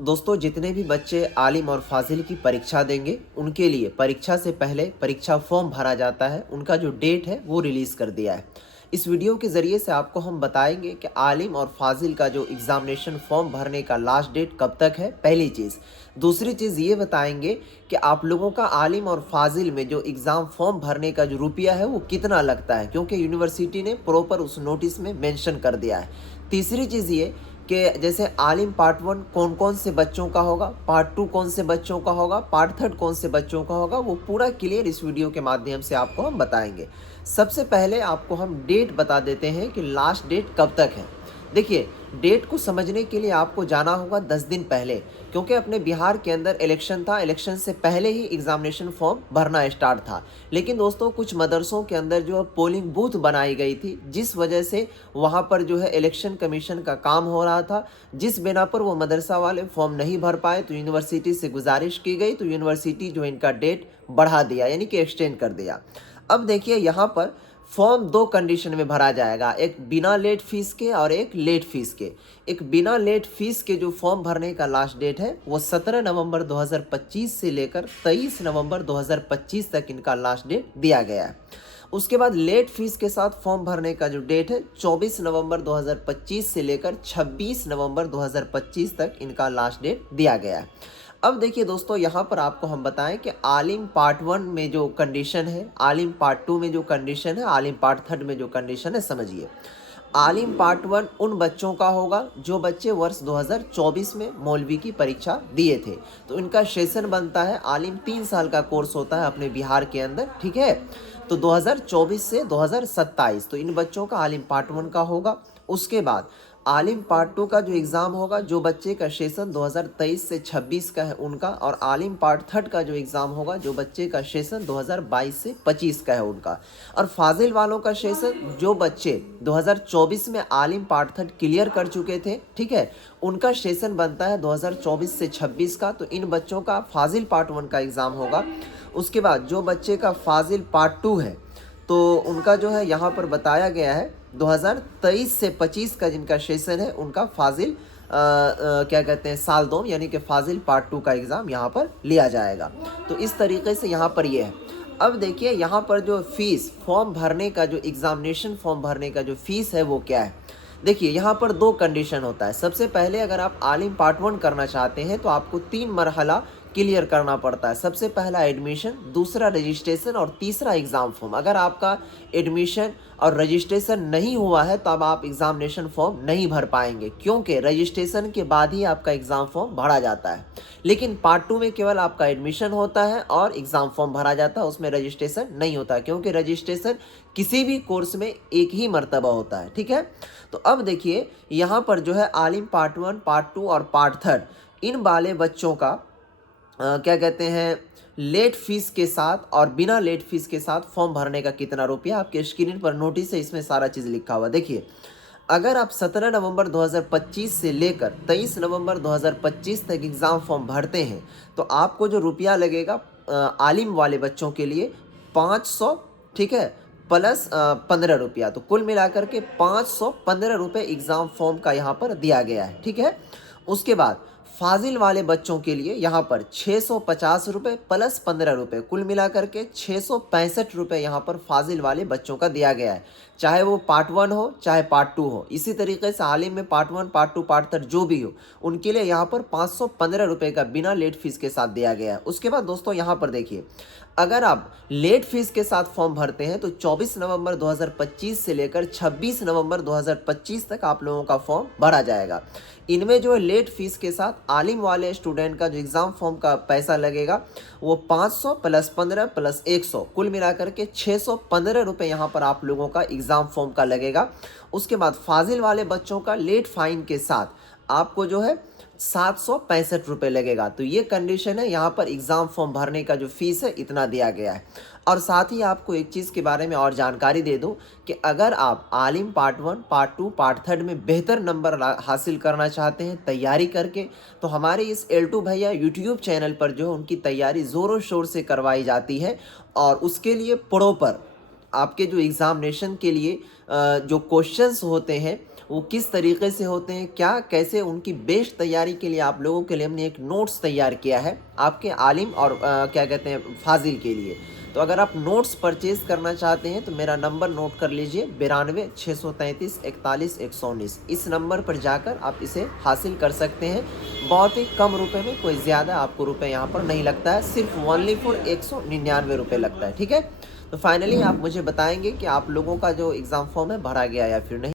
दोस्तों, जितने भी बच्चे आलिम और फाजिल की परीक्षा देंगे उनके लिए परीक्षा से पहले परीक्षा फॉर्म भरा जाता है। उनका जो डेट है वो रिलीज़ कर दिया है। इस वीडियो के ज़रिए से आपको हम बताएंगे कि आलिम और फाजिल का जो एग्ज़ामिनेशन फॉर्म भरने का लास्ट डेट कब तक है, पहली चीज़। दूसरी चीज़ ये बताएंगे कि आप लोगों का आलिम और फाजिल में जो एग्ज़ाम फॉर्म भरने का जो रुपया है वो कितना लगता है, क्योंकि यूनिवर्सिटी ने प्रॉपर उस नोटिस में मेंशन कर दिया है। तीसरी चीज़ ये कि जैसे आलिम पार्ट 1 कौन कौन से बच्चों का होगा, पार्ट 2 कौन से बच्चों का होगा, पार्ट 3 कौन से बच्चों का होगा, वो पूरा क्लियर इस वीडियो के माध्यम से आपको हम बताएंगे। सबसे पहले आपको हम डेट बता देते हैं कि लास्ट डेट कब तक है। देखिए, डेट को समझने के लिए आपको जाना होगा 10 दिन पहले, क्योंकि अपने बिहार के अंदर इलेक्शन था। इलेक्शन से पहले ही एग्ज़ामिनेशन फॉर्म भरना स्टार्ट था। लेकिन दोस्तों, कुछ मदरसों के अंदर जो पोलिंग बूथ बनाई गई थी, जिस वजह से वहाँ पर जो है इलेक्शन कमीशन का काम हो रहा था, जिस बिना पर वो मदरसा वाले फॉर्म नहीं भर पाए, तो यूनिवर्सिटी से गुजारिश की गई, तो यूनिवर्सिटी जो इनका डेट बढ़ा दिया, यानी कि एक्सटेंड कर दिया। अब देखिए, यहाँ पर फॉर्म दो कंडीशन में भरा जाएगा, एक बिना लेट फीस के और एक लेट फीस के। एक बिना लेट फीस के जो फॉर्म भरने का लास्ट डेट है वो 17 नवंबर 2025 से लेकर 23 नवंबर 2025 तक इनका लास्ट डेट दिया गया है। उसके बाद लेट फीस के साथ फॉर्म भरने का जो डेट है 24 नवंबर 2025 से लेकर 26 नवंबर 2025 तक इनका लास्ट डेट दिया गया है। अब देखिए दोस्तों, यहाँ पर आपको हम बताएं कि आलिम पार्ट 1 में जो कंडीशन है, आलिम पार्ट 2 में जो कंडीशन है, आलिम पार्ट 3 में जो कंडीशन है, समझिए। आलिम पार्ट 1 उन बच्चों का होगा जो बच्चे वर्ष 2024 में मौलवी की परीक्षा दिए थे। तो इनका सेशन बनता है, आलिम 3 साल का कोर्स होता है अपने बिहार के अंदर, ठीक है। तो 2024 से 2027, तो इन बच्चों का आलिम पार्ट 1 का होगा। उसके बाद आलिम पार्ट 2 का जो एग्ज़ाम होगा, जो बच्चे का सेशन 2023 से 26 का है उनका, और आलिम पार्ट 3 का जो एग्ज़ाम होगा, जो बच्चे का सेशन 2022 से 25 का है उनका। और फाजिल वालों का सेशन, जो बच्चे 2024 में आलिम पार्ट 3 क्लियर कर चुके थे, ठीक है, उनका सेशन बनता है 2024 से 26 का। तो इन बच्चों का फाजिल पार्ट 1 का एग्ज़ाम होगा। उसके बाद जो बच्चे का फाजिल पार्ट 2 है, तो उनका जो है यहाँ पर बताया गया है 2023 से 25 का जिनका सेशन है, उनका फाजिल क्या कहते हैं, साल 2 यानी कि फाजिल पार्ट 2 का एग्ज़ाम यहाँ पर लिया जाएगा। तो इस तरीके से यहाँ पर ये है। अब देखिए, यहाँ पर जो फीस फॉर्म भरने का, जो एग्ज़ामिनेशन फॉर्म भरने का जो फीस है वो क्या है। देखिए, यहाँ पर दो कंडीशन होता है। सबसे पहले अगर आप आलिम पार्ट 1 करना चाहते हैं तो आपको 3 मरहला क्लियर करना पड़ता है। सबसे पहला एडमिशन, दूसरा रजिस्ट्रेशन और तीसरा एग्ज़ाम फॉर्म। अगर आपका एडमिशन और रजिस्ट्रेशन नहीं हुआ है तो अब आप एग्ज़ामिनेशन फॉर्म नहीं भर पाएंगे, क्योंकि रजिस्ट्रेशन के बाद ही आपका एग्ज़ाम फॉर्म भरा जाता है। लेकिन पार्ट 2 में केवल आपका एडमिशन होता है और एग्ज़ाम फॉर्म भरा जाता है, उसमें रजिस्ट्रेशन नहीं होता, क्योंकि रजिस्ट्रेशन किसी भी कोर्स में एक ही मर्तबा होता है, ठीक है। तो अब देखिए, यहाँ पर जो है आलिम पार्ट 1, पार्ट 2 और पार्ट 3, इन वाले बच्चों का क्या कहते हैं, लेट फीस के साथ और बिना लेट फीस के साथ फॉर्म भरने का कितना रुपया, आपके स्क्रीन पर नोटिस है, इसमें सारा चीज़ लिखा हुआ। देखिए, अगर आप 17 नवंबर 2025 से लेकर 23 नवंबर 2025 तक एग्ज़ाम फॉर्म भरते हैं तो आपको जो रुपया लगेगा आलिम वाले बच्चों के लिए 500, ठीक है, प्लस 15 रुपया, तो कुल मिलाकर के 515 रुपये एग्ज़ाम फॉर्म का यहाँ पर दिया गया है, ठीक है। उसके बाद फाजिल वाले बच्चों के लिए यहाँ पर 650 रुपये प्लस 15 रुपये, कुल मिलाकर के 665 रुपये यहाँ पर फाजिल वाले बच्चों का दिया गया है, चाहे वो पार्ट 1 हो चाहे पार्ट 2 हो। इसी तरीके से आलिम में पार्ट 1, पार्ट 2, पार्ट 3 जो भी हो, उनके लिए यहाँ पर 515 रुपये का बिना लेट फीस के साथ दिया गया है। उसके बाद दोस्तों, यहाँ पर देखिए, अगर आप लेट फीस के साथ फॉर्म भरते हैं तो 24 नवंबर 2025 से लेकर 26 नवंबर 2025 तक आप लोगों का फॉर्म भरा जाएगा। इनमें जो है लेट फीस के साथ आलिम वाले स्टूडेंट का जो एग्ज़ाम फॉर्म का पैसा लगेगा वो 500 प्लस 15 प्लस 100, कुल मिलाकर के 615 रुपये यहाँ पर आप लोगों का एग्ज़ाम फॉर्म का लगेगा। उसके बाद फाजिल वाले बच्चों का लेट फाइन के साथ आपको जो है 765 रुपये लगेगा। तो ये कंडीशन है, यहाँ पर एग्ज़ाम फॉर्म भरने का जो फीस है इतना दिया गया है। और साथ ही आपको एक चीज़ के बारे में और जानकारी दे दूं कि अगर आप आलिम पार्ट 1, पार्ट 2, पार्ट 3 में बेहतर नंबर हासिल करना चाहते हैं तैयारी करके, तो हमारे इस L2 भैया यूट्यूब चैनल पर जो है उनकी तैयारी ज़ोरों शोर से करवाई जाती है। और उसके लिए प्रॉपर आपके जो एग्ज़ामिनेशन के लिए जो क्वेश्चंस होते हैं वो किस तरीके से होते हैं, क्या कैसे उनकी बेस्ट तैयारी के लिए आप लोगों के लिए हमने एक नोट्स तैयार किया है आपके आलिम और क्या कहते हैं फाजिल के लिए। तो अगर आप नोट्स परचेज़ करना चाहते हैं तो मेरा नंबर नोट कर लीजिए 92 633 41 119। इस नंबर पर जाकर आप इसे हासिल कर सकते हैं बहुत ही कम रुपए में, कोई ज़्यादा आपको रुपए यहाँ पर नहीं लगता है, सिर्फ ओनली फॉर 199 रुपये लगता है। ठीक है, तो फाइनली आप मुझे बताएंगे कि आप लोगों का जो एग्ज़ाम फॉर्म है भरा गया या फिर नहीं।